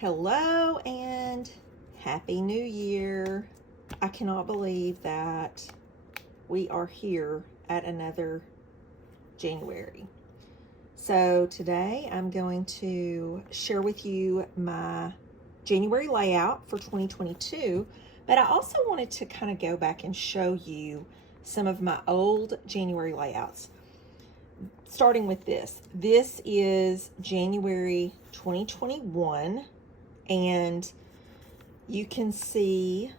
Hello and Happy New Year. I cannot believe that we are here at another January. So today I'm going to share with you my January layout for 2022, but I also wanted to kind of go back and show you some of my old January layouts. Starting with this. This is January 2021. And you can see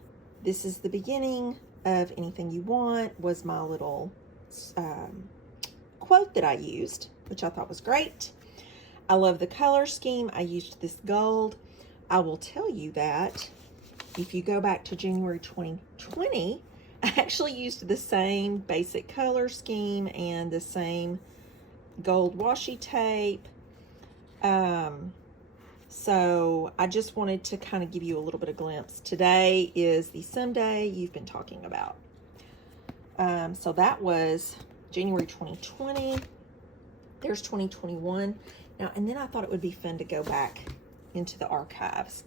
this is the beginning of Anything You Want was my little quote that I used, which I thought was great. I love the color scheme. I used this gold. I will tell you that if you go back to January 2020, I actually used the same basic color scheme and the same gold washi tape. So I just wanted to kind of give you a little bit of glimpse. Today is the someday you've been talking about. So that was January 2020. There's 2021. Now, and then I thought it would be fun to go back into the archives.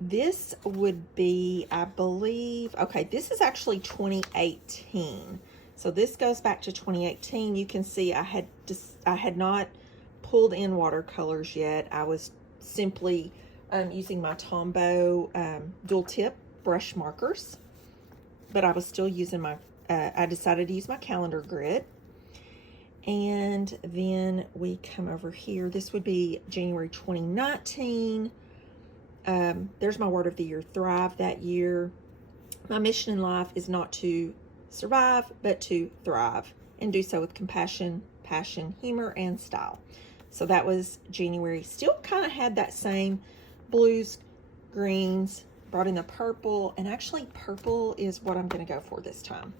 This would be, I believe, okay, this is actually 2018. So this goes back to 2018. You can see I had not pulled in watercolors yet. I was simply using my Tombow dual tip brush markers, but I was still using my, I decided to use my calendar grid. And then we come over here. This would be January 2019. There's my word of the year, thrive that year. My mission in life is not to survive, but to thrive and do so with compassion, passion, humor, and style. So that was January. Still kind of had that same blues, greens, brought in the purple, and actually purple is what I'm going to go for this time.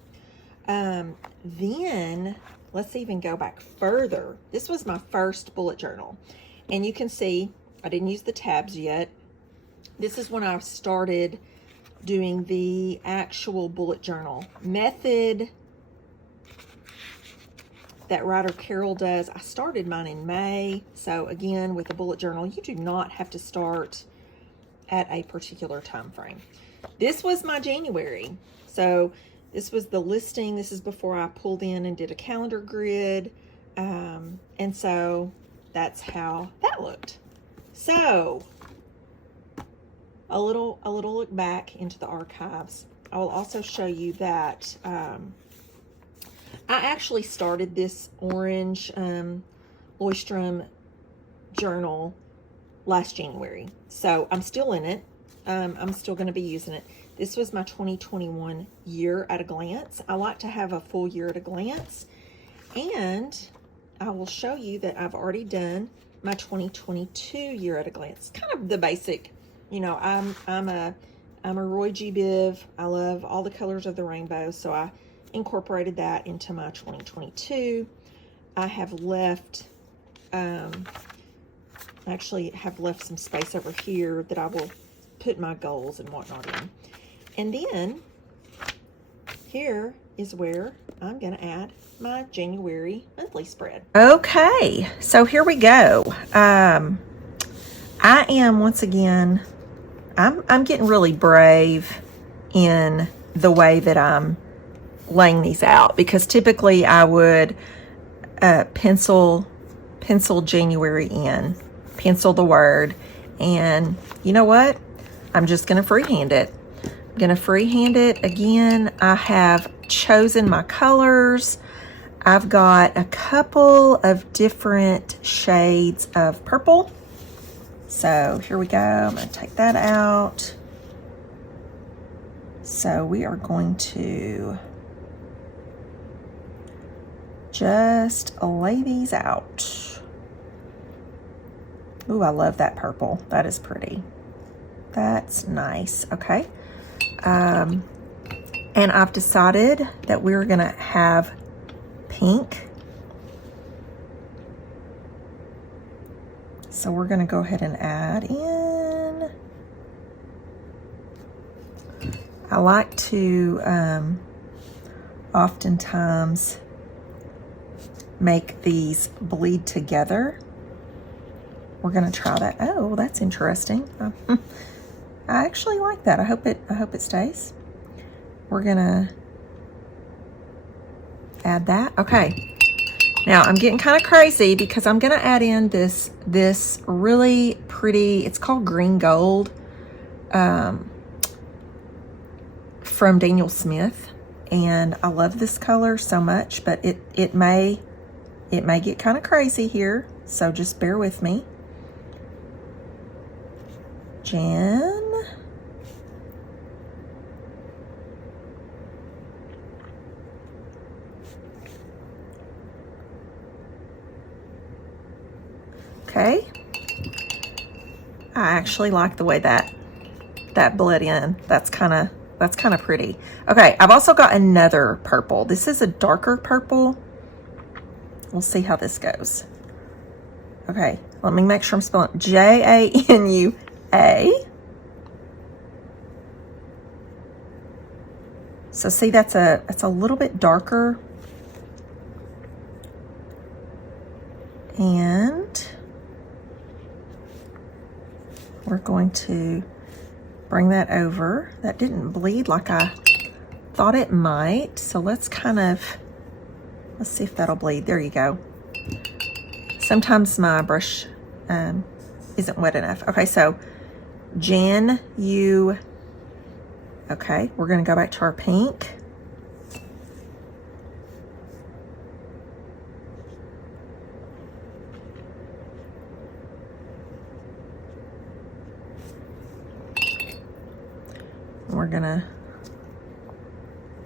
Then let's even go back further. This was my first bullet journal, and you can see I didn't use the tabs yet. This is when I started doing the actual bullet journal method that writer Carol does. I started mine in May. So again, with a bullet journal, you do not have to start at a particular time frame. This was my January. So this was the listing. This is before I pulled in and did a calendar grid. And so that's how that looked. So a little look back into the archives. I will also show you that I actually started this orange Leuchtturm journal last January. So I'm still in it. I'm still going to be using it. This was my 2021 year at a glance. I like to have a full year at a glance. And I will show you that I've already done my 2022 year at a glance. Kind of the basic, you know, I'm a Roy G. Biv. I love all the colors of the rainbow. So I incorporated that into my 2022. I have left, actually have left some space over here that I will put my goals and whatnot in. And then here is where I'm going to add my January monthly spread. Okay, so here we go. I am once again, I'm getting really brave in the way that I'm laying these out, because typically I would pencil January in, pencil the word, and you know what? I'm just going to freehand it. I'm going to freehand it again. I have chosen my colors. I've got a couple of different shades of purple. So here we go. I'm going to take that out. So we are going to just lay these out. Ooh, I love that purple. That is pretty. That's nice. Okay. And I've decided that we're going to have pink. So we're going to go ahead and add in. I like to oftentimes make these bleed together. we're gonna try that. Oh, that's interesting. I actually like that. I hope it stays. We're gonna add that. Okay. Now I'm getting kind of crazy because I'm gonna add in this really pretty, it's called green gold, from Daniel Smith. And I love this color so much, but it may get kind of crazy here. So just bear with me. Jen. Okay. I actually like the way that bled in. That's kind of pretty. Okay, I've also got another purple. This is a darker purple. We'll see how this goes. Okay, let me make sure I'm spelling Janua. So see, that's a little bit darker. And we're going to bring that over. That didn't bleed like I thought it might. So let's see if that'll bleed. There you go. Sometimes my brush isn't wet enough. Okay, so okay, we're gonna go back to our pink. We're gonna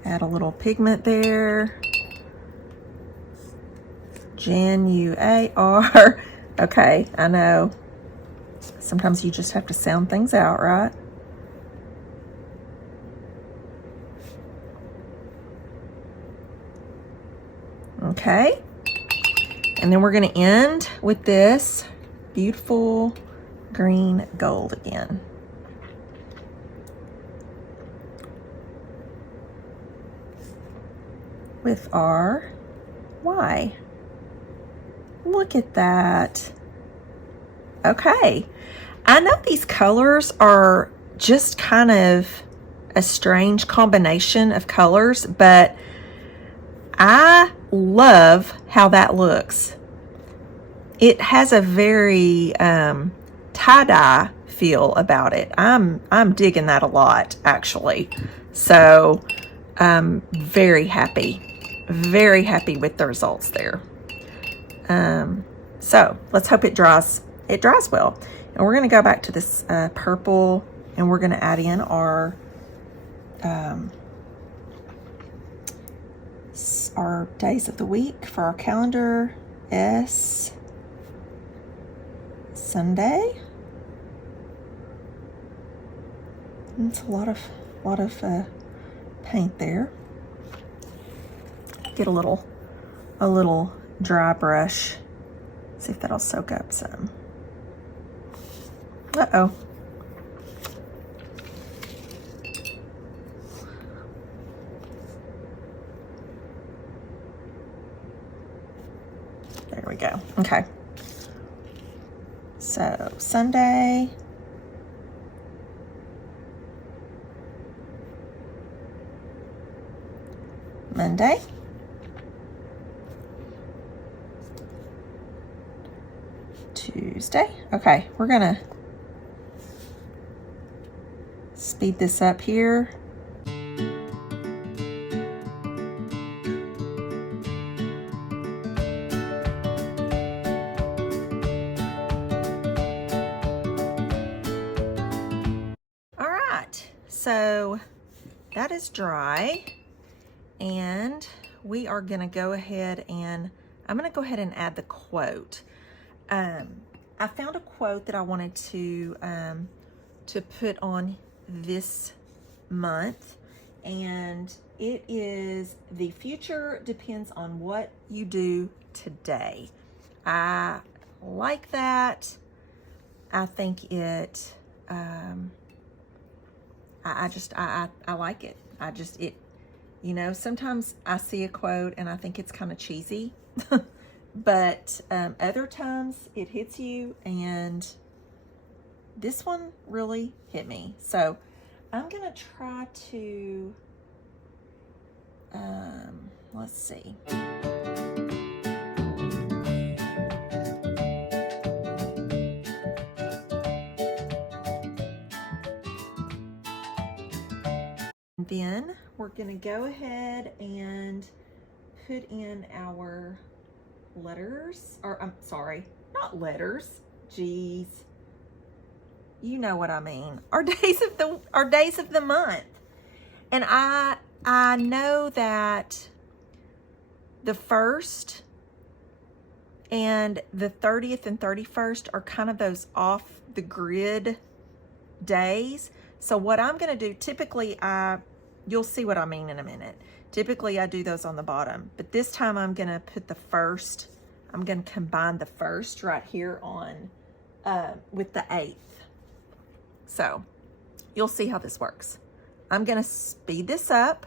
add a little pigment there. Janua. Okay, I know. Sometimes you just have to sound things out, right? Okay. And then we're gonna end with this beautiful green gold again. With our Y. Look at that. Okay. I know these colors are just kind of a strange combination of colors, but I love how that looks. It has a very tie-dye feel about it. I'm digging that a lot, actually. So I'm very happy with the results there. So let's hope it dries well. And we're going to go back to this purple, and we're going to add in our days of the week for our calendar. Sunday. It's a lot of paint there. Get a little dry brush. See if that'll soak up some. Uh-oh. There we go. Okay. So Sunday. Monday. Tuesday. Okay, we're gonna speed this up here. All right, so that is dry, and we are gonna go ahead and I'm gonna go ahead and add the quote. I found a quote that I wanted to put on this month, and it is, "The future depends on what you do today." I like that. I think it, I like it. You know, sometimes I see a quote and I think it's kind of cheesy. but other times it hits you, and this one really hit me. So I'm gonna try to, let's see. Then we're gonna go ahead and put in our letters, or I'm sorry, not letters, geez. You know what I mean. Our days of the month. And I know that the 1st and the 30th and 31st are kind of those off the grid days. So what I'm going to do, typically you'll see what I mean in a minute. Typically I do those on the bottom, but this time I'm going to put the 1st, I'm going to combine the 1st right here on with the 8th. So you'll see how this works. I'm going to speed this up.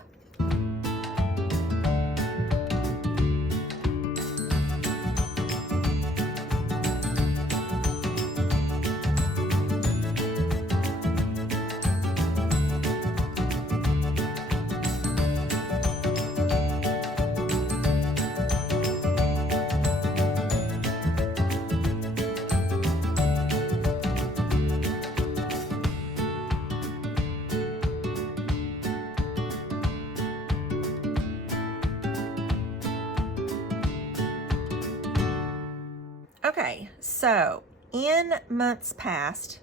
Okay, so in months past,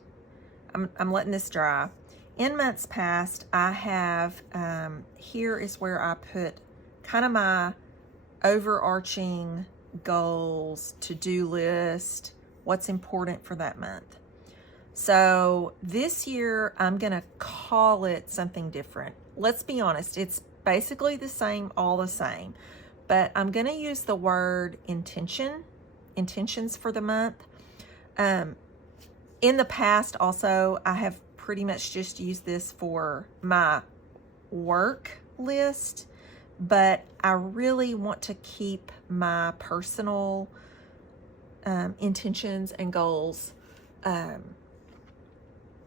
I'm letting this dry. In months past, I have, here is where I put kind of my overarching goals, to-do list, what's important for that month. So this year, I'm gonna call it something different. Let's be honest, it's basically the same, all the same, but I'm gonna use the word intentions for the month. In the past also, I have pretty much just used this for my work list, but I really want to keep my personal intentions and goals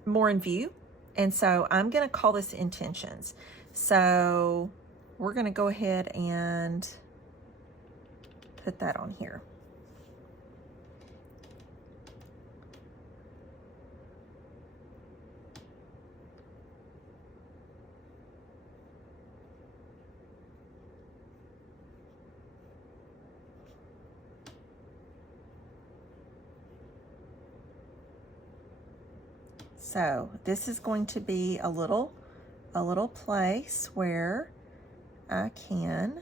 more in view. And so I'm going to call this intentions. So we're going to go ahead and put that on here. So this is going to be a little place where I can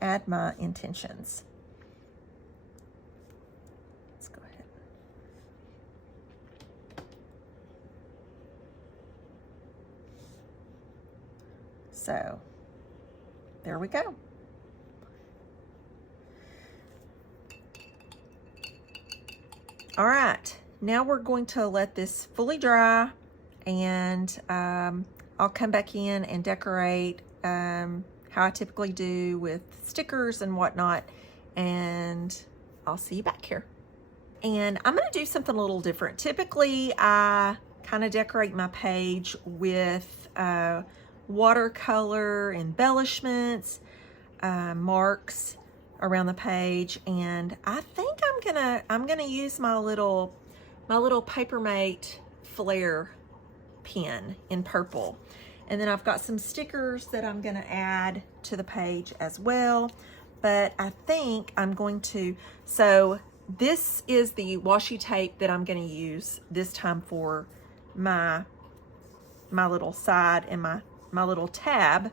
add my intentions. Let's go ahead. So there we go. All right. Now we're going to let this fully dry, and I'll come back in and decorate how I typically do with stickers and whatnot, and I'll see you back here. And I'm going to do something a little different. Typically, I kind of decorate my page with watercolor embellishments, marks around the page, and I think I'm gonna use my little PaperMate Flair pen in purple. And then I've got some stickers that I'm gonna add to the page as well. But I think I'm going to, so this is the washi tape that I'm gonna use this time for my little side and my little tab.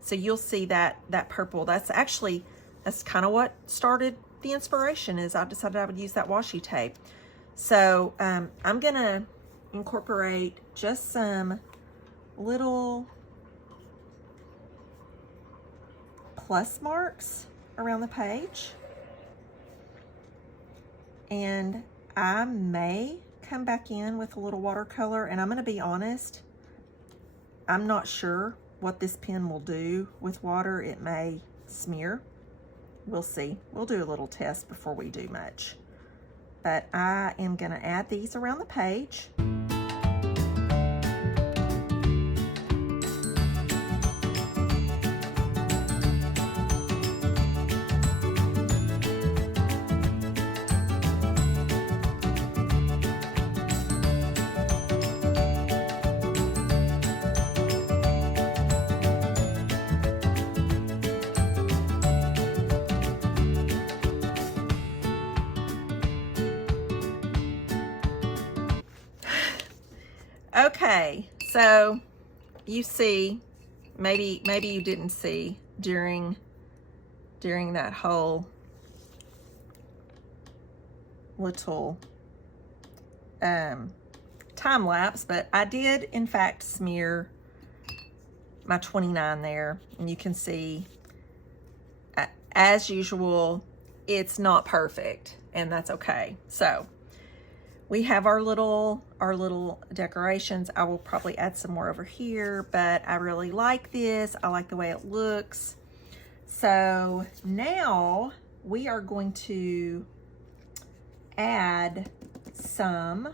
So you'll see that purple, that's kind of what started the inspiration, is I decided I would use that washi tape. So I'm gonna incorporate just some little plus marks around the page. And I may come back in with a little watercolor, and I'm gonna be honest, I'm not sure what this pen will do with water. It may smear. we'll see. We'll do a little test before we do much. But I am gonna add these around the page. Okay, so you see, maybe you didn't see during that whole little time lapse, but I did in fact smear my 29 there, and you can see, as usual, it's not perfect, and that's okay. So we have our little decorations. I will probably add some more over here, but I really like this. I like the way it looks. So now we are going to add some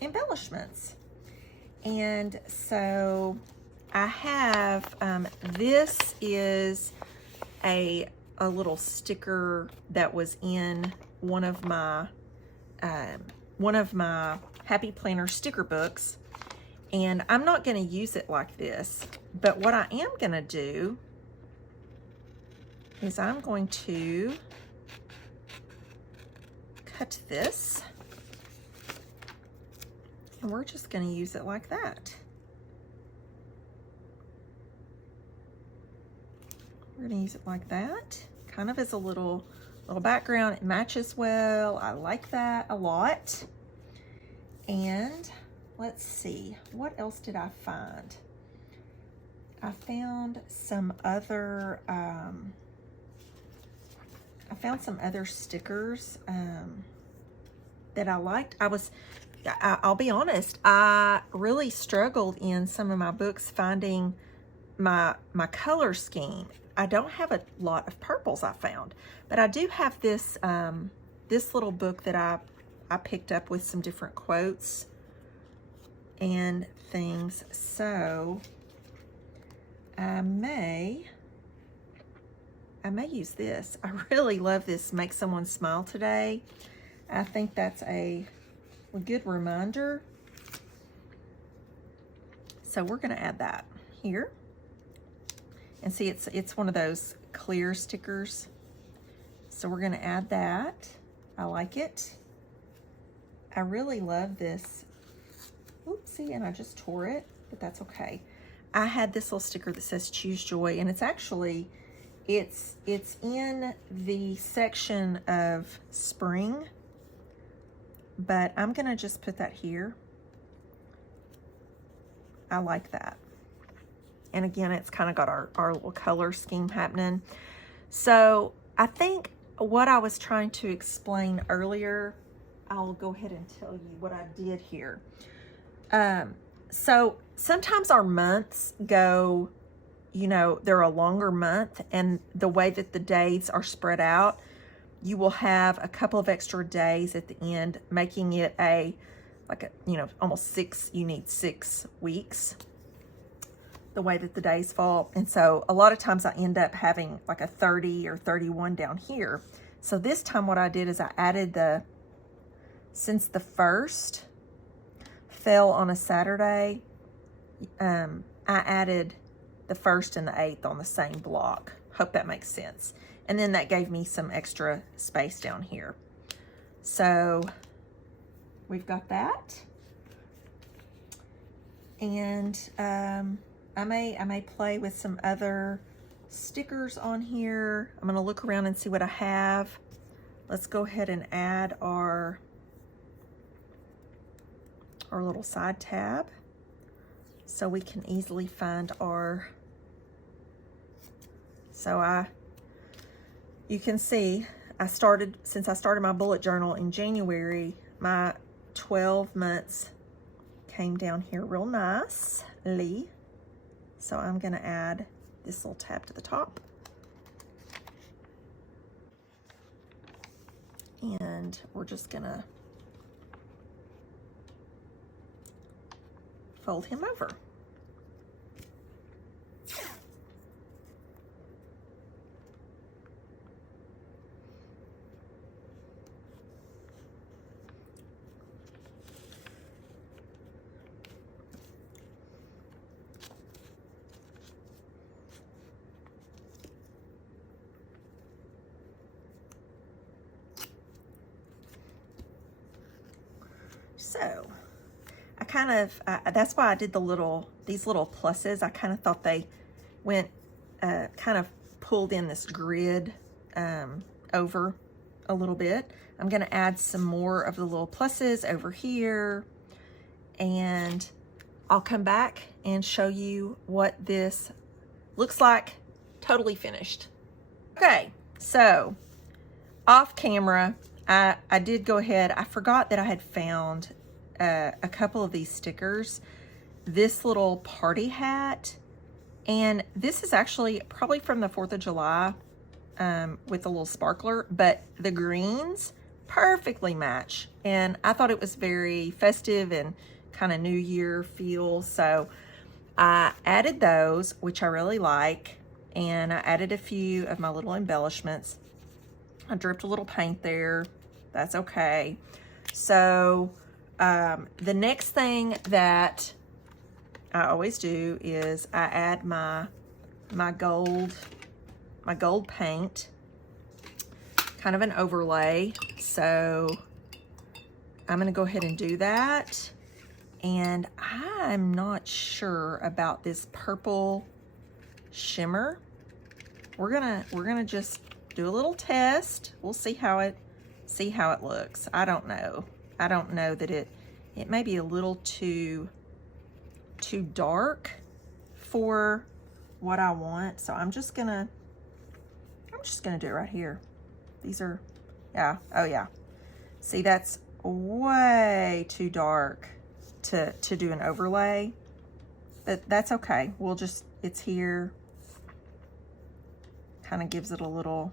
embellishments. And so I have, this is a little sticker that was in one of my Happy Planner sticker books, and I'm not going to use it like this, but what I am going to do is I'm going to cut this, and we're just going to use it like that. We're going to use it like that, kind of as a little background. It matches well. I like that a lot. And let's see, what else did I find? I found some other stickers that I liked. I'll be honest, I really struggled in some of my books finding my color scheme. I don't have a lot of purples, I found, but I do have this this little book that I picked up with some different quotes and things. So I may use this. I really love this Make Someone Smile Today. I think that's a good reminder. So we're going to add that here. And see, it's one of those clear stickers. So we're going to add that. I like it. I really love this. Oopsie, and I just tore it, but that's okay. I had this little sticker that says Choose Joy, and it's actually, it's in the section of spring, but I'm going to just put that here. I like that. And again, it's kind of got our little color scheme happening. So I think what I was trying to explain earlier, I'll go ahead and tell you what I did here. So sometimes our months go, you know, they're a longer month, and the way that the days are spread out, you will have a couple of extra days at the end, making it almost you need 6 weeks, the way that the days fall. And so a lot of times I end up having like a 30 or 31 down here. So this time what I did is I added since the 1st fell on a Saturday, I added the 1st and the 8th on the same block. Hope that makes sense. And then that gave me some extra space down here. So we've got that. And I may play with some other stickers on here. I'm going to look around and see what I have. Let's go ahead and add our little side tab so we can easily find our, you can see since I started my bullet journal in January, my 12 months came down here real nicely. So I'm going to add this little tab to the top. And we're just gonna fold him over. So I kind of, that's why I did these little pluses. I kind of thought they went, kind of pulled in this grid over a little bit. I'm going to add some more of the little pluses over here, and I'll come back and show you what this looks like totally finished. Okay, so off camera, I did go ahead. I forgot that I had found a couple of these stickers. This little party hat, and this is actually probably from the 4th of July with a little sparkler, but the greens perfectly match. And I thought it was very festive and kind of New Year feel. So I added those, which I really like. And I added a few of my little embellishments. I dripped a little paint there. That's okay. So the next thing that I always do is I add my gold paint, kind of an overlay. So I'm gonna go ahead and do that. And I'm not sure about this purple shimmer. We're gonna just do a little test. We'll see how it looks. I don't know that it may be a little too dark for what I want. So I'm just gonna do it right here. These are, yeah, oh yeah. See, that's way too dark to do an overlay, but that's okay. We'll just, it's here. Kind of gives it a little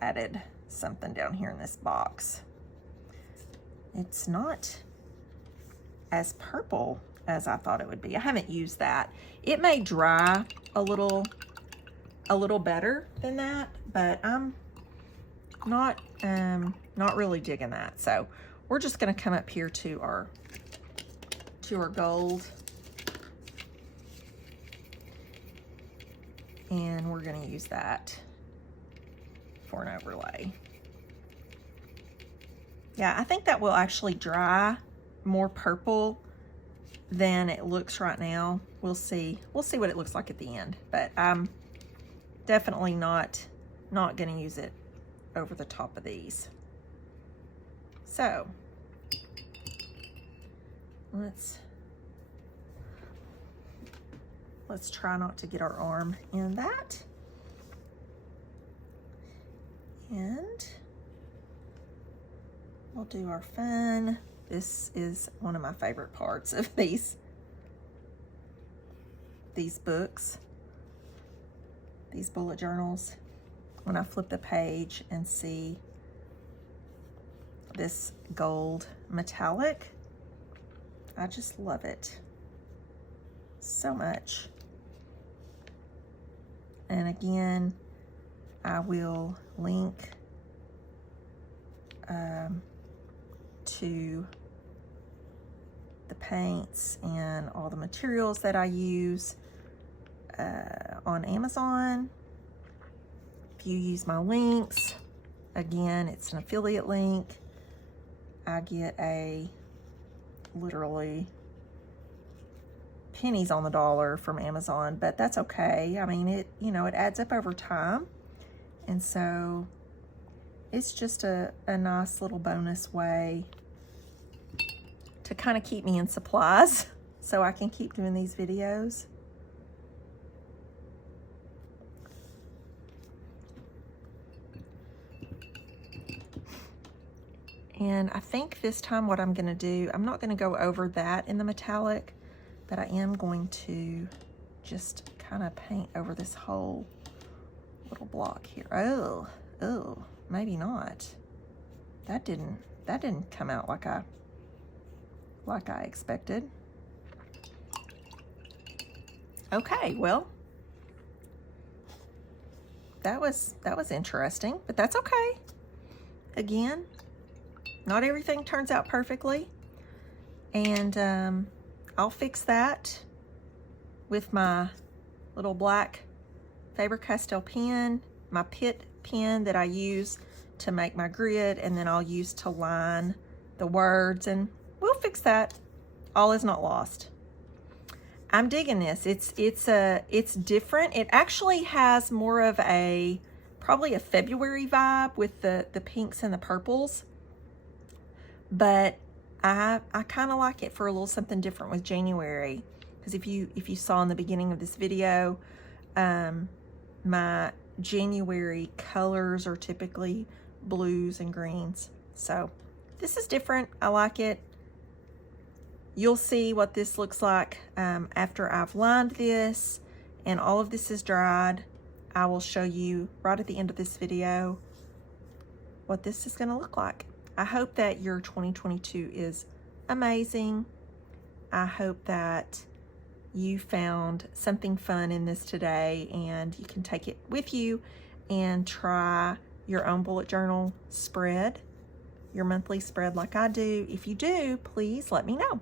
added something down here in this box. It's not as purple as I thought it would be. I haven't used that. It may dry a little better than that, but I'm not really digging that. So we're just gonna come up here to our gold, and we're gonna use that for an overlay. Yeah, I think that will actually dry more purple than it looks right now. We'll see what it looks like at the end, but I'm definitely not gonna use it over the top of these. So let's try not to get our arm in that. And we'll do our fun. This is one of my favorite parts of these books, these bullet journals. When I flip the page and see this gold metallic, I just love it so much. And again, I will link to the paints and all the materials that I use on Amazon. If you use my links, again, it's an affiliate link. I get literally pennies on the dollar from Amazon, but that's okay. I mean, it adds up over time. And so it's just a nice little bonus way to kind of keep me in supplies so I can keep doing these videos. And I think this time what I'm gonna do, I'm not gonna go over that in the metallic, but I am going to just kind of paint over this whole little block here. Oh, Oh, maybe not. That didn't come out like I expected. Okay, well, that was interesting, but that's okay. Again, not everything turns out perfectly, and I'll fix that with my little black Faber Castell pen, my Pitt pen that I use to make my grid, and then I'll use to line the words, and we'll fix that. All is not lost. I'm digging this. It's different. It actually has more of a, probably a February vibe with the pinks and the purples, but I kind of like it for a little something different with January, because if you saw in the beginning of this video, my January colors are typically blues and greens. So this is different. I like it. You'll see what this looks like after I've lined this and all of this is dried. I will show you right at the end of this video what this is going to look like. I hope that your 2022 is amazing. I hope that you found something fun in this today, and you can take it with you and try your own bullet journal spread, your monthly spread like I do. If you do, please let me know.